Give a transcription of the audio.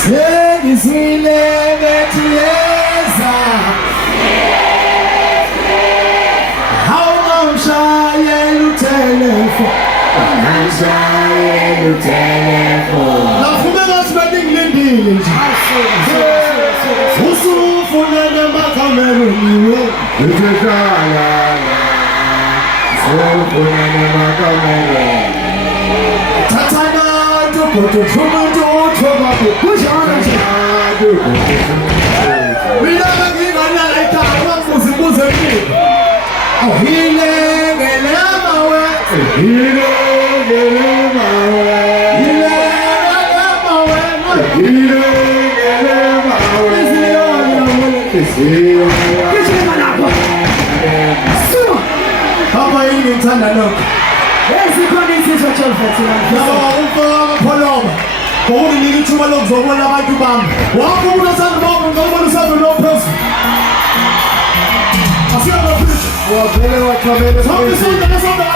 Sengizile ngethiyeza Awungangishayela utelefoni Angishayela utelefoni Lafume ngathi beningilindile nje Usufuna nemakameriwe Uthekala Usufuna nemakameriwe Tathana Dokoto Fumuntu Uthobabu Kujana nje Mina ngingana ekhaya Uzibuze kimi Ahile ngelema we Ahile ngelema we Ahile ngelema we Ahile ngelema we Kishima lapho Suma Papa yini ngithanda lokho Esikhona insizwa Joseph Yabo umfana Pholoma Ngoba nginika ithuba lokuzobona abantu bami Wakho umuntu osandibona ngobona usando lo phezulu Asiyabona Wavele wakhamele sonke sonke